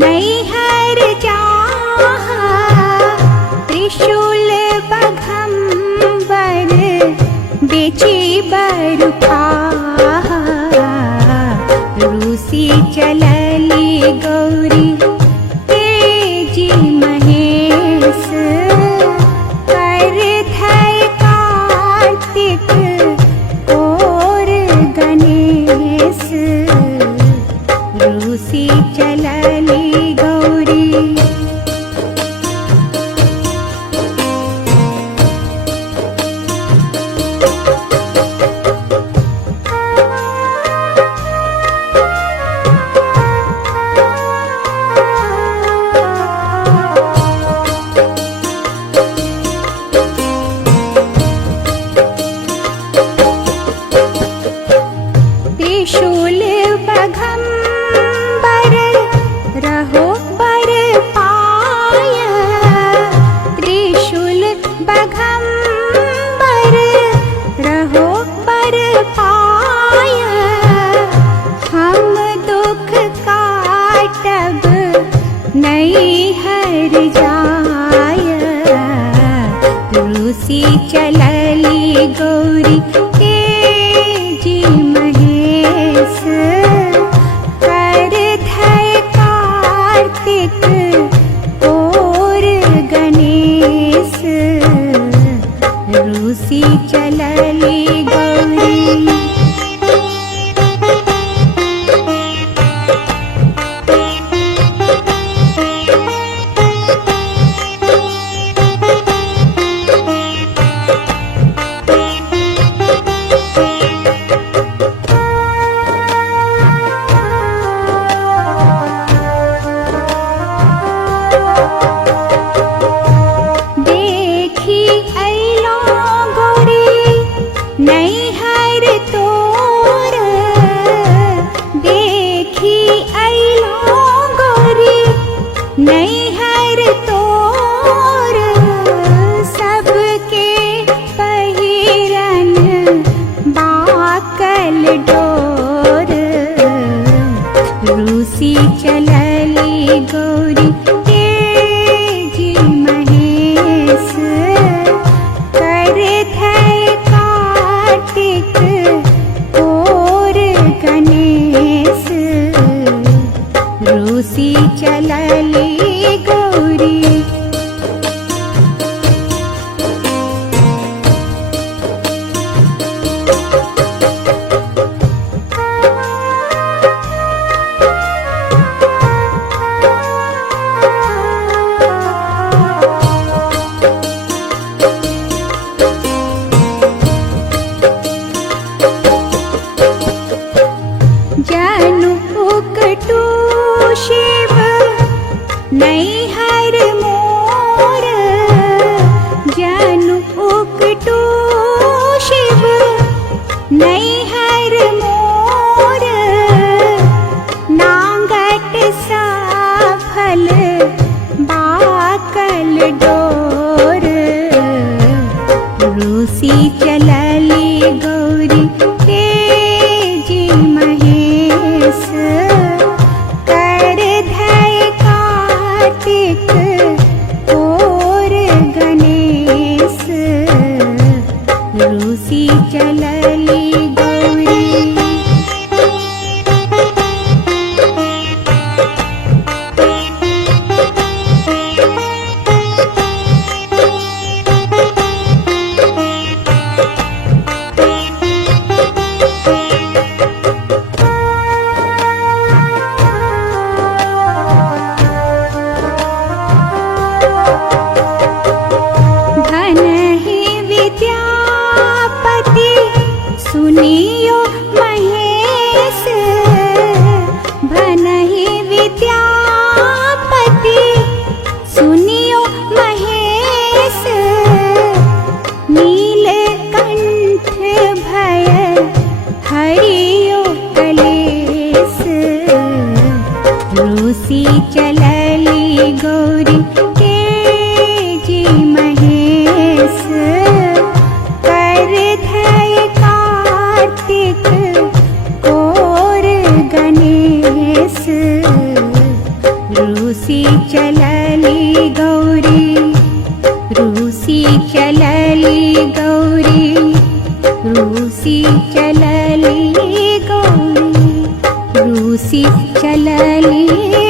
नैहर जाहा त्रिशूल बघम्बर बेची बरुखाहा रूसी चलली गौरी तेजी महेश कर धय कार्तिक और गणेश रूसी चलली गौरी त्रिशूल बघम्बर रहो बर पाय त्रिशूल बघम्बर रहो बर पाय हम दुख काटब नैहर जाय रूसी चलली गौरी तेजी महेश कर धय कार्तिक और गणेश रूसी चलली गौरी देखी अइलो गौरी नैहर तोर देखी अइलो गौरी नैहर तोर सबके पहिरन बाकल डोर रूसी चलली गौरी तेजी महेश कर धय कार्तिक और गणेश रूसी चलली गौरी जनु उकटू शिव नैहर मोर जनु उकटू शिव नैहर मोर नांगट सफल बाकल डोर रूसी चलली गौरी तेजी महेश कर धय कार्तिक और गणेश रूसी चलली गौरी धन ही विद्यापति सुनियो महेश धन ही विद्यापति सुनियो महेश नीलकंठ भय हरियो कलेश रूसी चलली गौरी तेजी महेश कर धय कार्तिक और गणेश चली